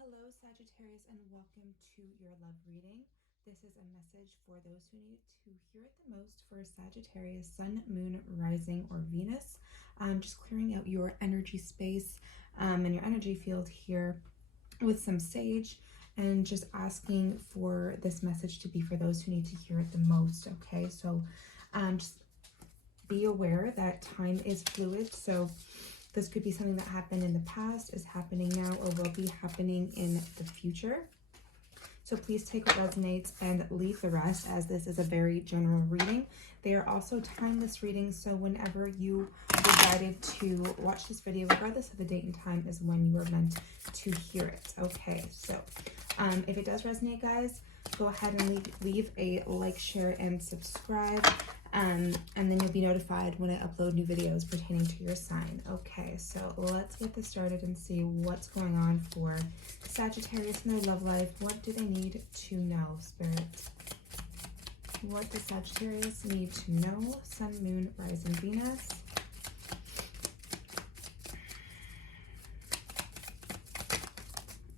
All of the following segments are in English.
Hello, Sagittarius, and welcome to your love reading. This is a message for those who need to hear it the most for Sagittarius, Sun, Moon, Rising, or Venus. Just clearing out your energy space and your energy field here with some sage, and just asking for this message to be for those who need to hear it the most. Okay, so just be aware that time is fluid. So this could be something that happened in the past, is happening now, or will be happening in the future. So please take what resonates and leave the rest, as this is a very general reading. They are also timeless readings, so whenever you are guided to watch this video, regardless of the date and time, is when you are meant to hear it. Okay, so if it does resonate, guys, go ahead and leave a like, share, and subscribe. And then you'll be notified when I upload new videos pertaining to your sign. Okay, so let's get this started and see what's going on for Sagittarius in their love life. What do they need to know, Spirit? What does Sagittarius need to know? Sun, Moon, Rising, Venus.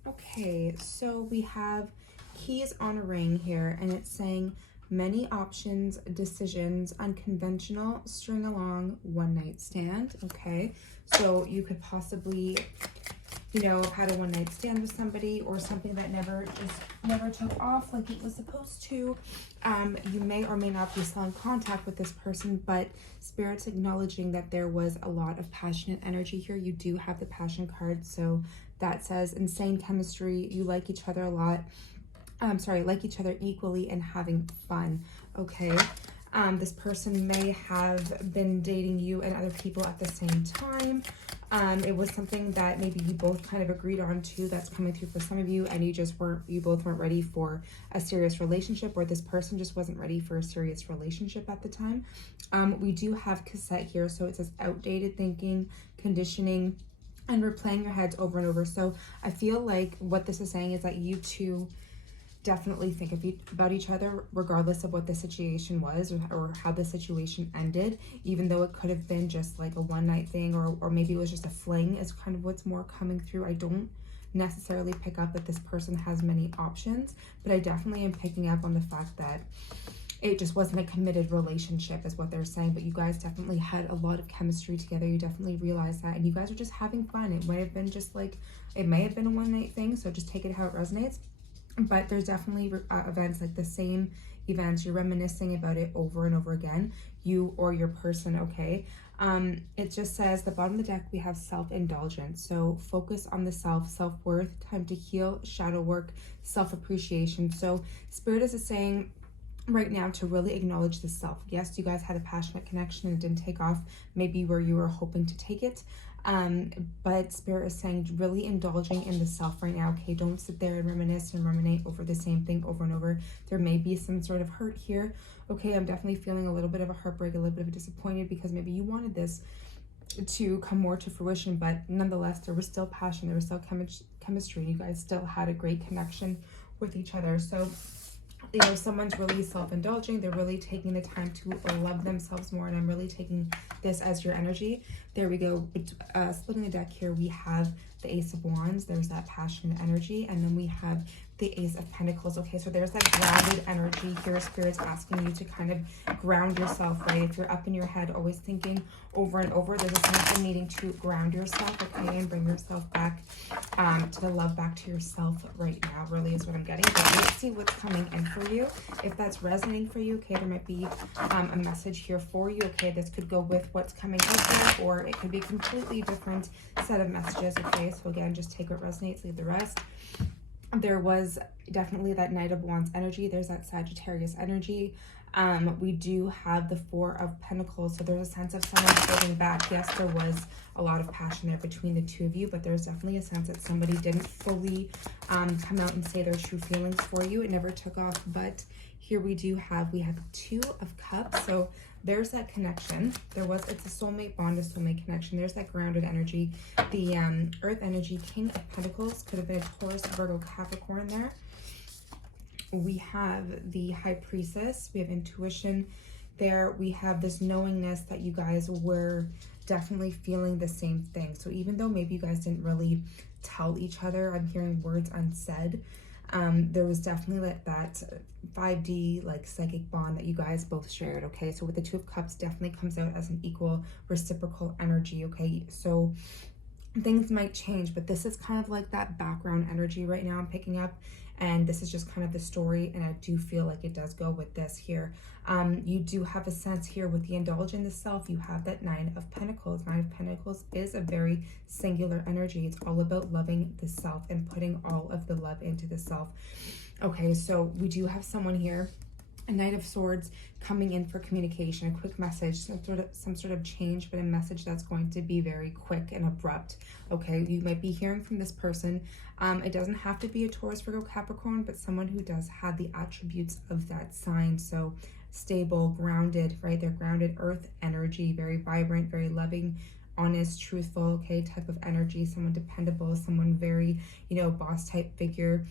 Okay, so we have keys on a ring here, and it's saying many options, decisions, unconventional, string along, one night stand. Okay, so you could possibly, have had a one night stand with somebody, or something that never took off like it was supposed to. You may or may not be still in contact with this person, but Spirit's acknowledging that there was a lot of passionate energy here. You do have the passion card, so that says insane chemistry. You like each other a lot. Like each other equally and having fun. Okay, this person may have been dating you and other people at the same time. It was something that maybe you both kind of agreed on too, that's coming through for some of you, and you both weren't ready for a serious relationship, or this person just wasn't ready for a serious relationship at the time. We do have cassette here, so it says outdated thinking, conditioning, and replaying your heads over and over. So I feel like what this is saying is that you two definitely think about each other, regardless of what the situation was, or how the situation ended, even though it could have been just like a one night thing, or maybe it was just a fling, is kind of what's more coming through. I don't necessarily pick up that this person has many options, but I definitely am picking up on the fact that it just wasn't a committed relationship, is what they're saying. But you guys definitely had a lot of chemistry together. You definitely realized that, and you guys are just having fun. It might have been just like, it may have been a one night thing, so just take it how it resonates. But there's definitely events, like the same events, you're reminiscing about it over and over again, you or your person. Okay, it just says the bottom of the deck, we have self-indulgence. So focus on the self-worth, time to heal, shadow work, self-appreciation. So Spirit is saying right now to really acknowledge the self. Yes, you guys had a passionate connection and it didn't take off maybe where you were hoping to take it. But Spirit is saying really indulging in the self right now. Okay, don't sit there and reminisce and ruminate over the same thing over and over. There may be some sort of hurt here. Okay, I'm definitely feeling a little bit of a heartbreak, a little bit of a disappointed, because maybe you wanted this to come more to fruition, but nonetheless there was still passion, there was still chemistry, you guys still had a great connection with each other. So someone's really self-indulging, they're really taking the time to love themselves more, and I'm really taking this as your energy. There we go. Splitting the deck here, we have the Ace of Wands, there's that passionate energy, and then we have the Ace of Pentacles. Okay, so there's that grounded energy here. Spirit's asking you to kind of ground yourself, right? If you're up in your head always thinking over and over, there's a sense of needing to ground yourself, okay, and bring yourself back to the love, back to yourself right now, really is what I'm getting. But let's see what's coming in for you. If that's resonating for you, okay, there might be a message here for you. Okay, this could go with what's coming up here, or it could be a completely different set of messages. Okay, so again, just take what resonates, leave the rest. There was definitely that Knight of Wands energy. There's that Sagittarius energy. We do have the Four of Pentacles, so there's a sense of someone holding back. Yes, there was a lot of passion there between the two of you, but there's definitely a sense that somebody didn't fully come out and say their true feelings for you. It never took off, but here we have Two of Cups. So there's that connection. It's a soulmate bond, a soulmate connection. There's that grounded energy. The Earth energy, King of Pentacles, could have been a Taurus, Virgo, Capricorn there. We have the High Priestess. We have intuition there. We have this knowingness that you guys were definitely feeling the same thing. So even though maybe you guys didn't really tell each other. I'm hearing words unsaid. There was definitely like that 5D like psychic bond that you guys both shared, okay? So with the Two of Cups, definitely comes out as an equal reciprocal energy, okay? So things might change, but this is kind of like that background energy right now I'm picking up, and this is just kind of the story, and I do feel like it does go with this here. You do have a sense here with the indulge in the self. You have that Nine of Pentacles. Nine of Pentacles is a very singular energy. It's all about loving the self and putting all of the love into the self. Okay, so we do have someone here, a Knight of Swords, coming in for communication, a quick message, some sort of change, but a message that's going to be very quick and abrupt. Okay, you might be hearing from this person. It doesn't have to be a Taurus, Virgo, Capricorn, but someone who does have the attributes of that sign. So stable, grounded, right? They're grounded, earth energy, very vibrant, very loving, honest, truthful, okay, type of energy. Someone dependable, someone very, you know, boss type figure,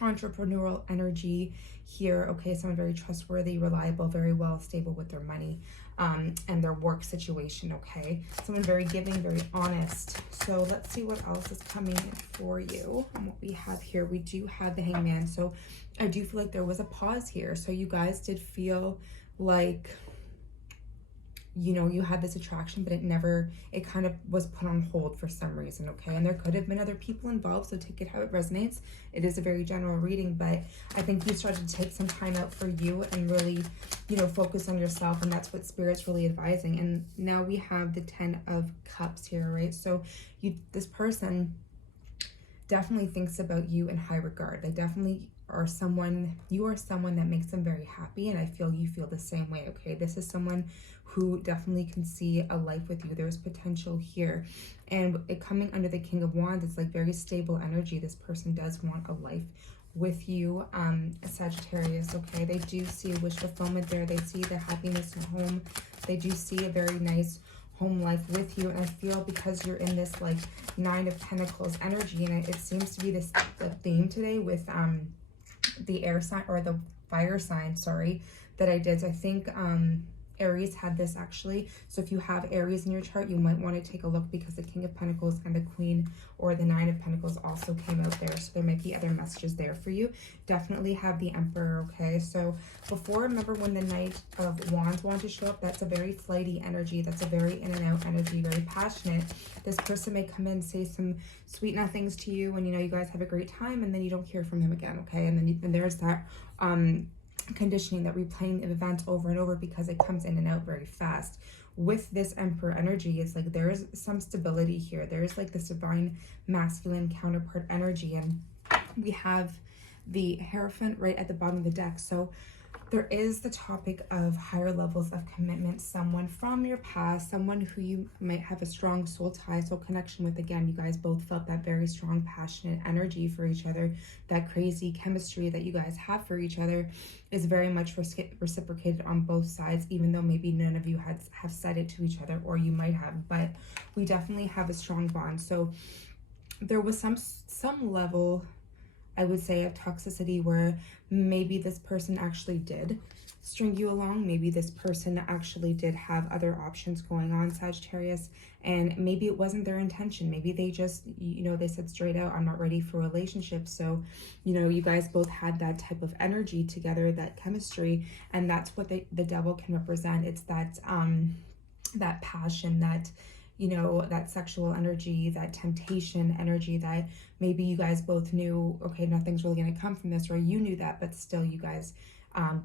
entrepreneurial energy here, okay? Someone very trustworthy, reliable, very well stable with their money and their work situation, okay? Someone very giving, very honest. So let's see what else is coming in for you. And what we have here, we do have the Hangman. So I do feel like there was a pause here. So you guys did feel like, you know, you had this attraction, but it kind of was put on hold for some reason, okay? And there could have been other people involved, so take it how it resonates. It is a very general reading, but I think you started to take some time out for you and really, you know, focus on yourself, and that's what Spirit's really advising. And now we have the 10 of Cups here, right? So this person definitely thinks about you in high regard. They definitely are you are someone that makes them very happy, and I feel you feel the same way, okay? This is someone who definitely can see a life with you. There's potential here. And it coming under the King of Wands, it's like very stable energy. This person does want a life with you, Sagittarius, okay? They do see a wish fulfillment there. They see the happiness in home. They do see a very nice home life with you. And I feel because you're in this like Nine of Pentacles energy, and it seems to be the theme today with the air sign, or the fire sign, sorry, that I did. So I think Aries had this actually. So if you have Aries in your chart, you might want to take a look, because the King of Pentacles and the Queen, or the Nine of Pentacles, also came out there. So there might be other messages there for you. Definitely have the Emperor, okay? So before, remember when the Knight of Wands wanted to show up, that's a very flighty energy. That's a very in and out energy, very passionate. This person may come in, say some sweet nothings to you, and you know, you guys have a great time, and then you don't hear from him again, okay? And then there's that conditioning, that replaying of events over and over, because it comes in and out very fast. With this Emperor energy, it's like there is some stability here. There's like this divine masculine counterpart energy, and we have the Hierophant right at the bottom of the deck. So there is the topic of higher levels of commitment, someone from your past, someone who you might have a strong soul tie, soul connection with. Again, you guys both felt that very strong, passionate energy for each other. That crazy chemistry that you guys have for each other is very much reciprocated on both sides, even though maybe none of you have said it to each other, or you might have, but we definitely have a strong bond. So there was some level, I would say, of toxicity where maybe this person actually did string you along. Maybe this person actually did have other options going on, Sagittarius, and maybe it wasn't their intention. Maybe they just, you know, they said straight out, I'm not ready for a relationship. So, you know, you guys both had that type of energy together, that chemistry, and that's what the devil can represent. It's that that passion, that, you know, that sexual energy, that temptation energy, that maybe you guys both knew, okay, nothing's really going to come from this, or you knew that, but still you guys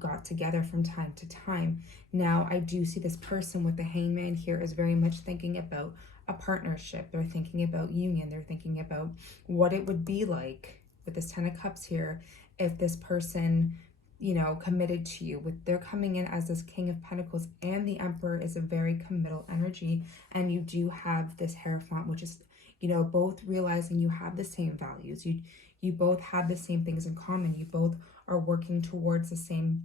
got together from time to time. Now, I do see this person with the Hangman here is very much thinking about a partnership. They're thinking about union. They're thinking about what it would be like with this Ten of Cups here if this person, you know, committed to you. They're coming in as this King of Pentacles, and the Emperor is a very committal energy, and you do have this Hierophant, which is, you know, both realizing you have the same values, you both have the same things in common, you both are working towards the same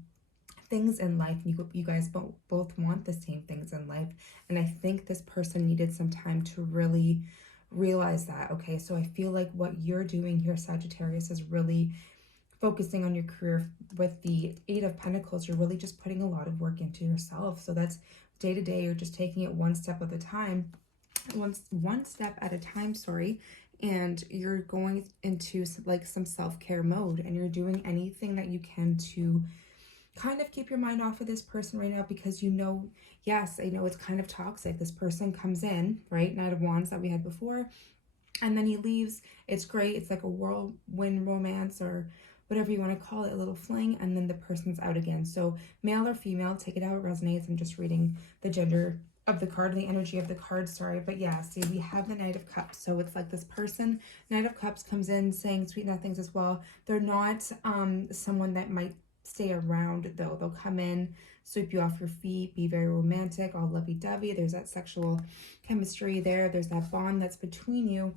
things in life, you guys both want the same things in life. And I think this person needed some time to really realize that, okay? So I feel like what you're doing here, Sagittarius, is really focusing on your career. With the Eight of Pentacles, you're really just putting a lot of work into yourself. So that's day to day, you're just taking it one step at a time, sorry, and you're going into like some self-care mode, and you're doing anything that you can to kind of keep your mind off of this person right now, because you know, yes, I know it's kind of toxic. This person comes in, right? Knight of Wands that we had before, and then he leaves. It's great. It's like a whirlwind romance, or whatever you want to call it, a little fling, and then the person's out again. So male or female, take it how it resonates. I'm just reading the gender of the card and the energy of the card, sorry. But yeah, see, we have the Knight of Cups. So it's like this person, Knight of Cups, comes in saying sweet nothings as well. They're not someone that might stay around though. They'll come in, sweep you off your feet, be very romantic, all lovey-dovey. There's that sexual chemistry there. There's that bond that's between you.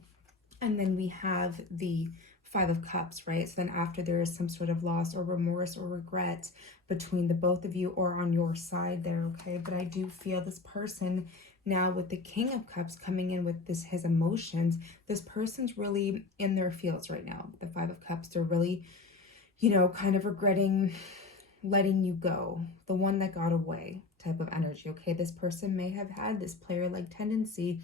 And then we have the Five of Cups, right? So then after there is some sort of loss or remorse or regret between the both of you, or on your side there, okay? But I do feel this person now, with the King of Cups coming in with this, his emotions, this person's really in their feels right now. The Five of Cups, they're really, you know, kind of regretting letting you go, the one that got away type of energy, okay? This person may have had this player-like tendency,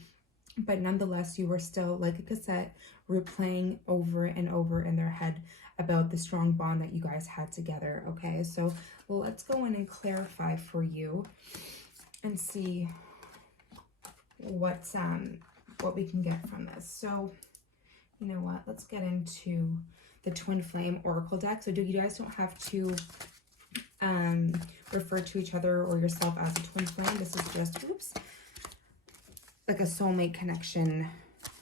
but nonetheless, you were still like a cassette replaying over and over in their head about the strong bond that you guys had together, okay? So let's go in and clarify for you and see what we can get from this. So, you know what? Let's get into the Twin Flame Oracle deck. So you guys don't have to refer to each other or yourself as a twin flame. This is just, oops, like a soulmate connection,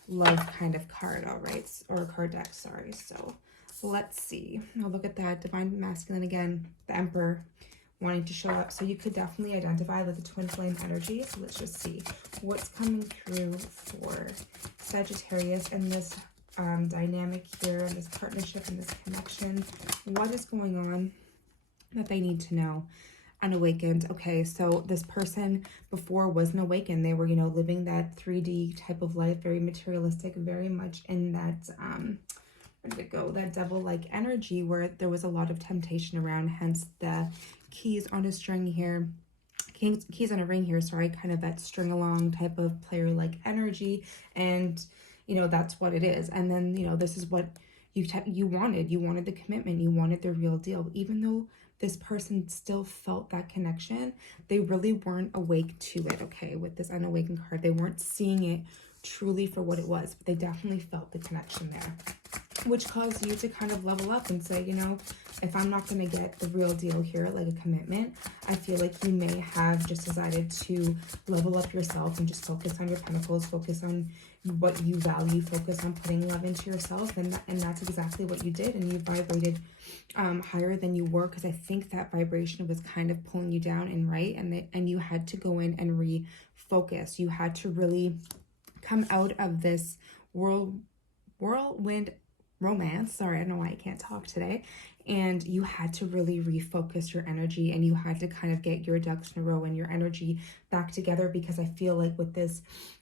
love kind of card, all right? Or a card deck, sorry. So let's see. Now look at that. Divine Masculine again, the Emperor wanting to show up. So you could definitely identify with the twin flame energy. So let's just see what's coming through for Sagittarius in this dynamic here, in this partnership, in this connection. What is going on that they need to know? Unawakened. Okay, so this person before wasn't awakened. They were, you know, living that 3D type of life, very materialistic, very much in that where did it go, that devil-like energy where there was a lot of temptation around, hence the keys on a string here, keys on a ring here, sorry, kind of that string along type of player-like energy. And you know, that's what it is. And then, you know, this is what you wanted the commitment, you wanted the real deal. Even though this person still felt that connection, they really weren't awake to it, okay? With this unawakened card, they weren't seeing it truly for what it was, but they definitely felt the connection there, which caused you to kind of level up and say, you know, if I'm not going to get the real deal here, like a commitment, I feel like you may have just decided to level up yourself and just focus on your pentacles, focus on what you value, focus on putting love into yourself. And that's exactly what you did. And you vibrated higher than you were, because I think that vibration was kind of pulling you down, and right, and you had to go in and refocus. You had to really come out of this whirlwind romance, sorry, I don't know why I can't talk today, and you had to really refocus your energy, and you had to kind of get your ducks in a row and your energy back together, because I feel like with this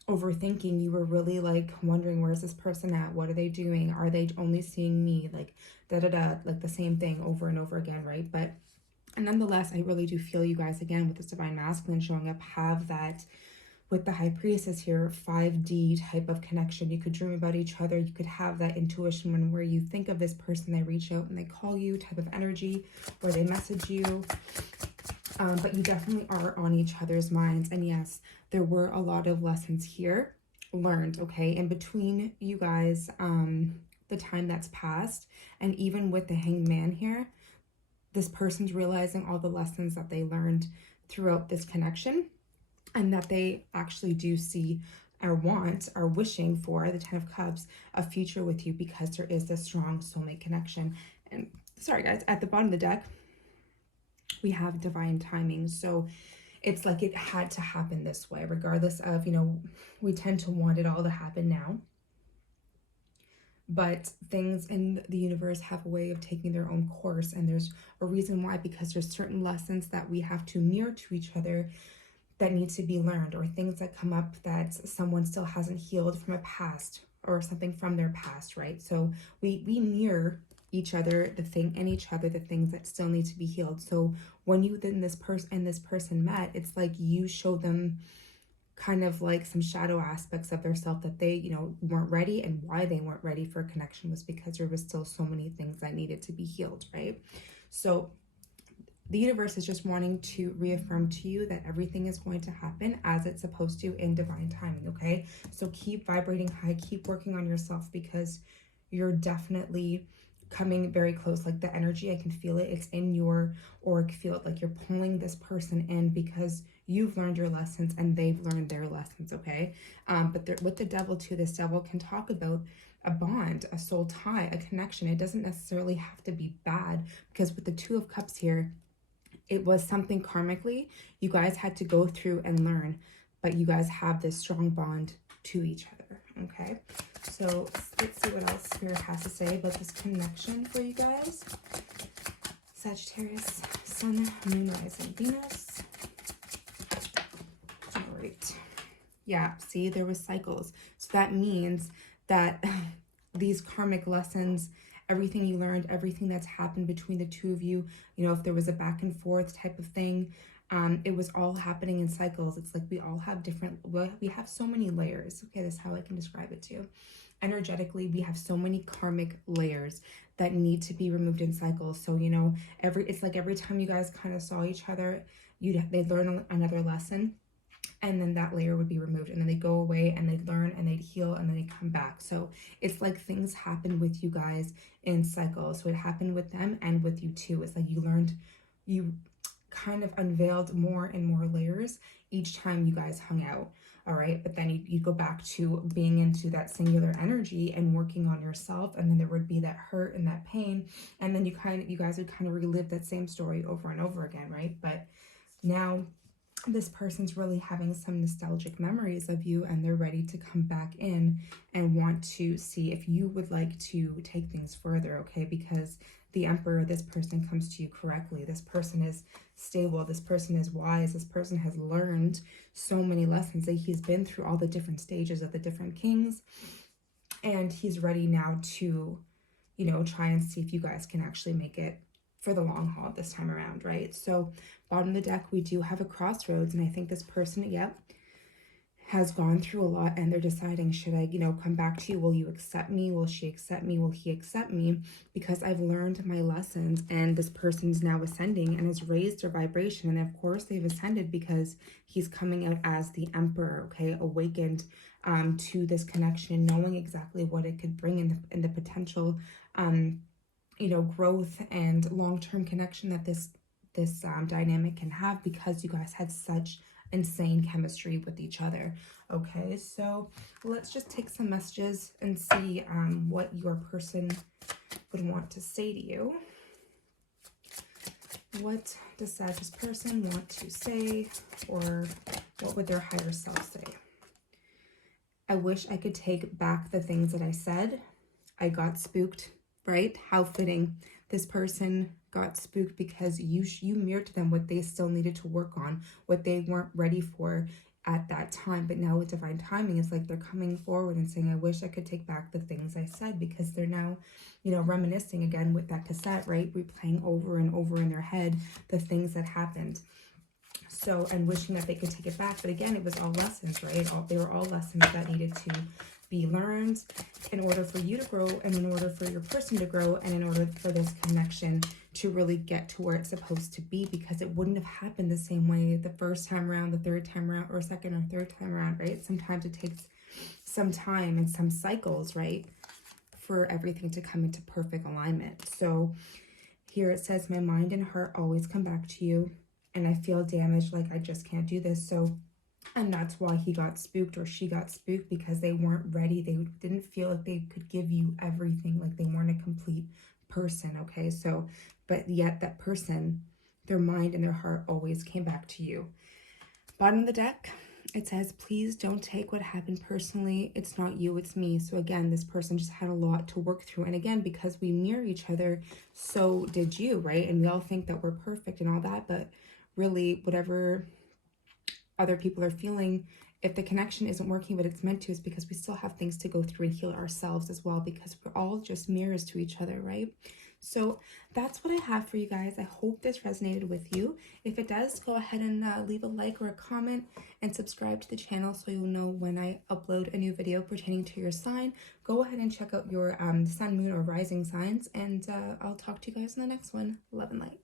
overthinking, you were really like wondering, where's this person at, what are they doing, are they only seeing me, like like the same thing over and over again, right? But nonetheless, I really do feel you guys, again, with this Divine Masculine showing up, have that with the High Priestess here, 5D type of connection. You could dream about each other. You could have that intuition where you think of this person, they reach out and they call you type of energy, or they message you. But you definitely are on each other's minds. And yes, there were a lot of lessons here learned, okay, in between you guys, the time that's passed. And even with the Hanged Man here, this person's realizing all the lessons that they learned throughout this connection, and that they actually do see or want, are wishing for, the Ten of Cups, a future with you, because there is this strong soulmate connection. And sorry guys, at the bottom of the deck, we have divine timing. So it's like it had to happen this way, regardless of, you know, we tend to want it all to happen now. But things in the universe have a way of taking their own course, and there's a reason why, because there's certain lessons that we have to mirror to each other that need to be learned, or things that come up that someone still hasn't healed from a past, or something from their past, right? So we mirror each other, the things that still need to be healed. So when you then this person met, it's like you show them kind of like some shadow aspects of their self that they, you know, weren't ready, and why they weren't ready for a connection was because there was still so many things that needed to be healed, right? So the universe is just wanting to reaffirm to you that everything is going to happen as it's supposed to in divine timing, okay? So keep vibrating high, keep working on yourself, because you're definitely coming very close. Like the energy, I can feel it. It's in your auric field. Like you're pulling this person in because you've learned your lessons and they've learned their lessons, okay? But with the devil too, this devil can talk about a bond, a soul tie, a connection. It doesn't necessarily have to be bad, because with the Two of Cups here, it was something karmically you guys had to go through and learn, but you guys have this strong bond to each other, okay? So let's see what else Spirit has to say about this connection for you guys. Sagittarius, Sun, Moon, Rising, Venus. All right. Yeah, see, there was cycles. So that means that these karmic lessons, everything you learned, everything that's happened between the two of you, you know, if there was a back and forth type of thing, it was all happening in cycles. It's like we all have different, we have so many layers. Okay, that's how I can describe it too. Energetically, we have so many karmic layers that need to be removed in cycles. So, you know, it's like every time you guys kind of saw each other, they'd learn another lesson, and then that layer would be removed, and then they go away and they'd learn and they'd heal and then they come back. So it's like things happen with you guys in cycles. So it happened with them and with you too. It's like you kind of unveiled more and more layers each time you guys hung out. All right, but then you go back to being into that singular energy and working on yourself, and then there would be that hurt and that pain, and then you guys would kind of relive that same story over and over again, right? But now this person's really having some nostalgic memories of you, and they're ready to come back in and want to see if you would like to take things further, okay? Because the Emperor, this person comes to you correctly. This person is stable. This person is wise. This person has learned so many lessons. That he's been through all the different stages of the different kings, and he's ready now to, you know, try and see if you guys can actually make it for the long haul this time around, right? So bottom of the deck, we do have a crossroads, and I think this person, yep, has gone through a lot, and they're deciding, should I, you know, come back to you? Will you accept me? Will she accept me? Will he accept me? Because I've learned my lessons, and this person's now ascending and has raised their vibration. And of course they've ascended because he's coming out as the Emperor, okay? Awakened to this connection, knowing exactly what it could bring in the potential, you know, growth and long-term connection that this dynamic can have, because you guys had such insane chemistry with each other. Okay, so let's just take some messages and see what your person would want to say to you. What does Sagittarius person want to say, or what would their higher self say? I wish I could take back the things that I said. I got spooked. Right? How fitting. This person got spooked because you mirrored to them what they still needed to work on, what they weren't ready for at that time. But now with divine timing, it's like they're coming forward and saying, I wish I could take back the things I said, because they're now, you know, reminiscing again with that cassette, right? Replaying over and over in their head the things that happened. So, and wishing that they could take it back. But again, it was all lessons, right? They were all lessons that needed to be learned in order for you to grow, and in order for your person to grow, and in order for this connection to really get to where it's supposed to be, because it wouldn't have happened the same way the first time around, the third time around, or second or third time around, right? Sometimes it takes some time and some cycles, right, for everything to come into perfect alignment. So here it says, my mind and heart always come back to you, and I feel damaged, like I just can't do this. So, and that's why he got spooked, or she got spooked, because they weren't ready. They didn't feel like they could give you everything, like they weren't a complete person, okay? So, but yet that person, their mind and their heart always came back to you. Bottom of the deck, it says, please don't take what happened personally. It's not you, it's me. So again, this person just had a lot to work through. And again, because we mirror each other, so did you, right? And we all think that we're perfect and all that, but really, whatever other people are feeling, if the connection isn't working but it's meant to, is because we still have things to go through and heal ourselves as well, because we're all just mirrors to each other, right? So that's what I have for you guys. I hope this resonated with you. If it does, go ahead and leave a like or a comment and subscribe to the channel so you'll know when I upload a new video pertaining to your sign. Go ahead and check out your sun, moon, or rising signs, and I'll talk to you guys in the next one. Love and light.